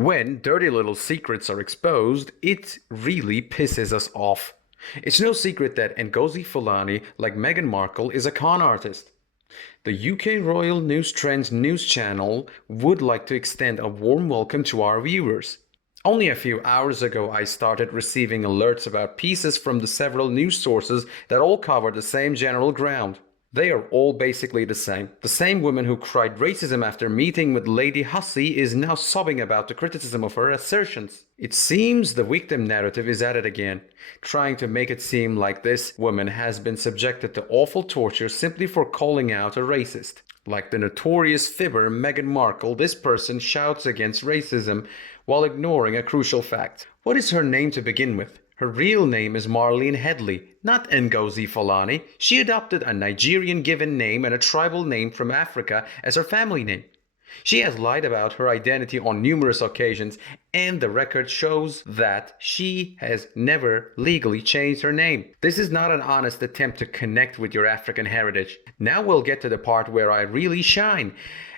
When dirty little secrets are exposed, it really pisses us off. It's no secret that Ngozi Fulani, like Meghan Markle, is a con artist. The UK Royal News Trends news channel would like to extend a warm welcome to our viewers. Only a few hours ago, I started receiving alerts about pieces from the several news sources that all cover the same general ground. They are all basically the same. The same woman who cried racism after meeting with Lady Hussey is now sobbing about the criticism of her assertions. It seems the victim narrative is at it again, trying to make it seem like this woman has been subjected to awful torture simply for calling out a racist. Like the notorious fibber Meghan Markle, this person shouts against racism while ignoring a crucial fact. What is her name to begin with? Her real name is Marlene Headley, not Ngozi Fulani. She adopted a Nigerian given name and a tribal name from Africa as her family name. She has lied about her identity on numerous occasions, and the record shows that she has never legally changed her name. This is not an honest attempt to connect with your African heritage. Now we'll get to the part where I really shine.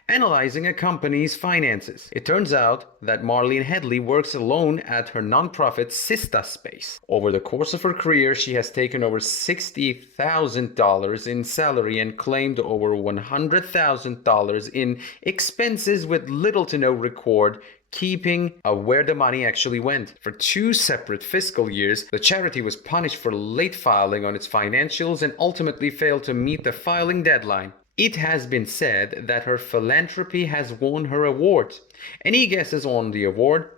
Analyzing a company's finances. It turns out that Marlene Headley works alone at her nonprofit Sista Space. Over the course of her career, she has taken over $60,000 in salary and claimed over $100,000 in expenses with little to no record keeping of where the money actually went. For 2 separate fiscal years, the charity was punished for late filing on its financials and ultimately failed to meet the filing deadline. It has been said that her philanthropy has won her awards. Any guesses on the award?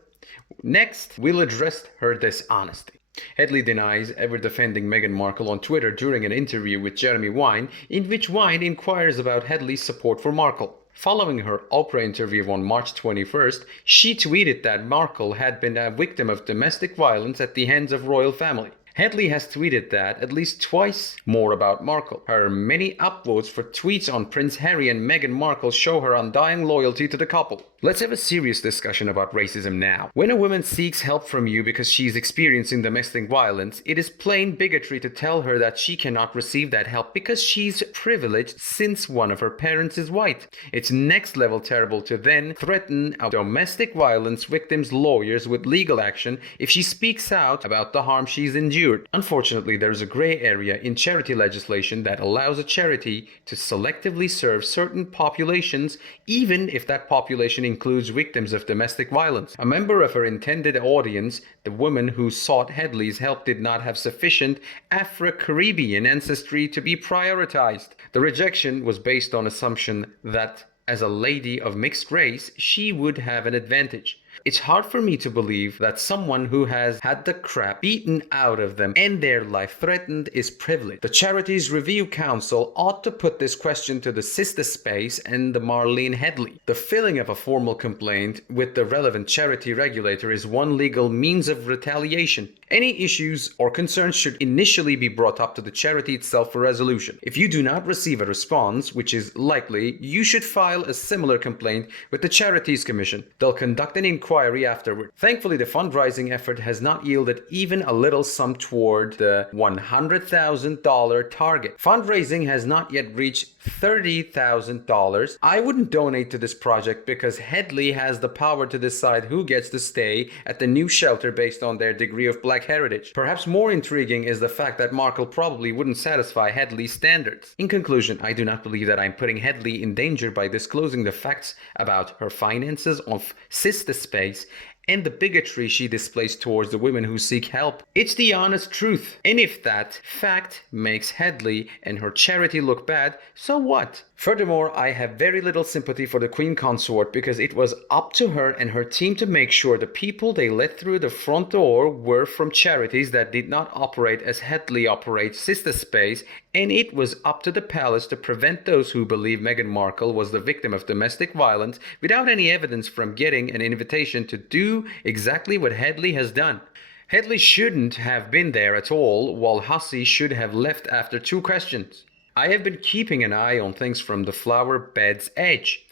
Next, we'll address her dishonesty. Headley denies ever defending Meghan Markle on Twitter during an interview with Jeremy Vine, in which Vine inquires about Headley's support for Markle. Following her Oprah interview on March 21st, she tweeted that Markle had been a victim of domestic violence at the hands of royal family. Headley has tweeted that at least twice more about Markle. Her many upvotes for tweets on Prince Harry and Meghan Markle show her undying loyalty to the couple. Let's have a serious discussion about racism now. When a woman seeks help from you because she's experiencing domestic violence, it is plain bigotry to tell her that she cannot receive that help because she's privileged since one of her parents is white. It's next level terrible to then threaten a domestic violence victim's lawyers with legal action if she speaks out about the harm she's endured. Unfortunately, there is a gray area in charity legislation that allows a charity to selectively serve certain populations even if that population includes victims of domestic violence. A member of her intended audience, the woman who sought Headley's help, did not have sufficient Afro-Caribbean ancestry to be prioritized. The rejection was based on assumption that as a lady of mixed race, she would have an advantage. It's hard for me to believe that someone who has had the crap beaten out of them and their life threatened is privileged. The Charities Review Council ought to put this question to the Sister Space and the Marlene Headley. The filing of a formal complaint with the relevant charity regulator is one legal means of retaliation. Any issues or concerns should initially be brought up to the charity itself for resolution. If you do not receive a response, which is likely, you should file a similar complaint with the Charities Commission. They'll conduct an inquiry afterward. Thankfully, the fundraising effort has not yielded even a little sum toward the $100,000 target. Fundraising has not yet reached $30,000. I wouldn't donate to this project because Headley has the power to decide who gets to stay at the new shelter based on their degree of black heritage. Perhaps more intriguing is the fact that Markle probably wouldn't satisfy Headley's standards. In conclusion, I do not believe that I'm putting Headley in danger by disclosing the facts about her finances of Sister Space and the bigotry she displays towards the women who seek help. It's the honest truth. And if that fact makes Headley and her charity look bad, so what? Furthermore, I have very little sympathy for the Queen Consort because it was up to her and her team to make sure the people they let through the front door were from charities that did not operate as Headley operates Sister Space, and it was up to the palace to prevent those who believe Meghan Markle was the victim of domestic violence without any evidence from getting an invitation to do exactly what Headley has done. Headley shouldn't have been there at all, while Hussey should have left after 2 questions. I have been keeping an eye on things from the flower bed's edge.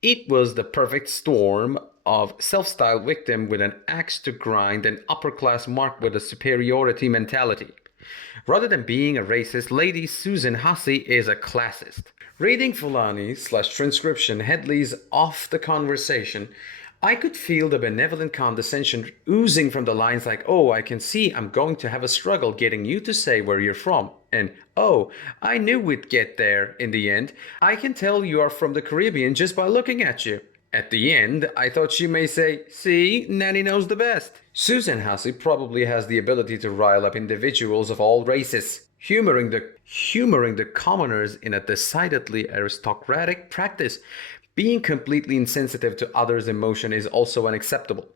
It was the perfect storm of self-styled victim with an axe to grind and upper-class Mark with a superiority mentality. Rather than being a racist, Lady Susan Hussey is a classist. Reading Fulani/transcription Headley's off the conversation, I could feel the benevolent condescension oozing from the lines like, oh, I can see I'm going to have a struggle getting you to say where you're from. And, oh, I knew we'd get there in the end. I can tell you are from the Caribbean just by looking at you. At the end, I thought she may say, see, Nanny knows the best. Susan Hussey probably has the ability to rile up individuals of all races, humoring the commoners in a decidedly aristocratic practice. Being completely insensitive to others' emotion is also unacceptable.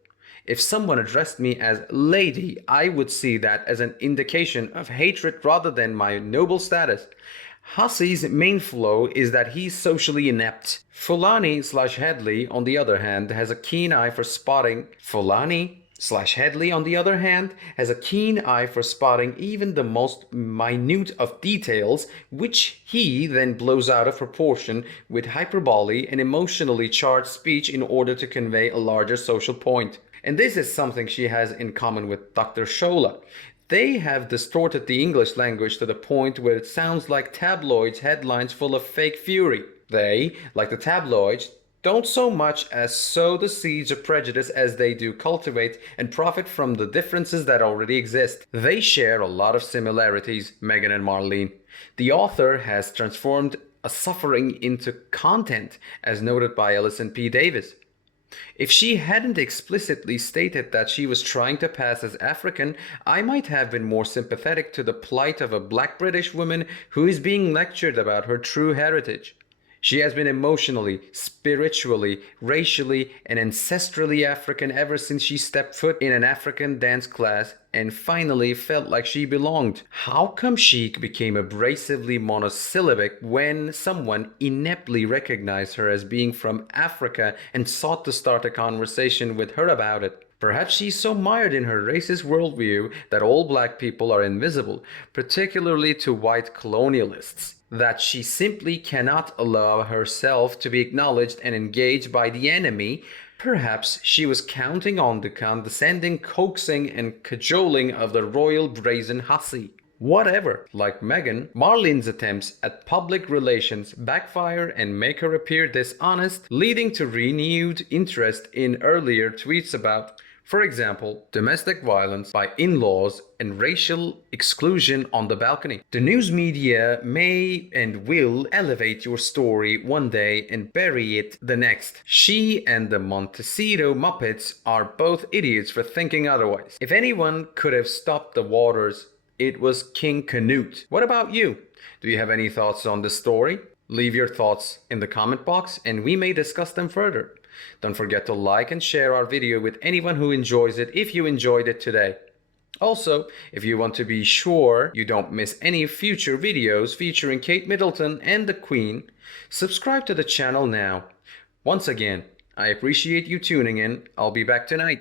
If someone addressed me as lady, I would see that as an indication of hatred rather than my noble status. Hussey's main flaw is that he's socially inept. Fulani/Headley, on the other hand, has a keen eye for spotting. Fulani/Headley, on the other hand, has a keen eye for spotting even the most minute of details, which he then blows out of proportion with hyperbole and emotionally charged speech in order to convey a larger social point. And this is something she has in common with Dr. Shola. They have distorted the English language to the point where it sounds like tabloids headlines full of fake fury. They, like the tabloids, don't so much as sow the seeds of prejudice as they do cultivate and profit from the differences that already exist. They share a lot of similarities, Meghan and Marlene. The author has transformed a suffering into content, as noted by Ellison P. Davis. If she hadn't explicitly stated that she was trying to pass as African, I might have been more sympathetic to the plight of a black British woman who is being lectured about her true heritage. She has been emotionally, spiritually, racially, and ancestrally African ever since she stepped foot in an African dance class and finally felt like she belonged. How come she became abrasively monosyllabic when someone ineptly recognized her as being from Africa and sought to start a conversation with her about it? Perhaps she's so mired in her racist worldview that all black people are invisible, particularly to white colonialists, that she simply cannot allow herself to be acknowledged and engaged by the enemy. Perhaps she was counting on the condescending coaxing and cajoling of the royal brazen hussy. Whatever, like Meghan, Marlene's attempts at public relations backfire and make her appear dishonest, leading to renewed interest in earlier tweets about, for example, domestic violence by in-laws and racial exclusion on the balcony. The news media may and will elevate your story one day and bury it the next. She and the Montecito Muppets are both idiots for thinking otherwise. If anyone could have stopped the waters, it was King Canute. What about you? Do you have any thoughts on this story? Leave your thoughts in the comment box and we may discuss them further. Don't forget to like and share our video with anyone who enjoys it if you enjoyed it today. Also, if you want to be sure you don't miss any future videos featuring Kate Middleton and the Queen, subscribe to the channel now. Once again, I appreciate you tuning in. I'll be back tonight.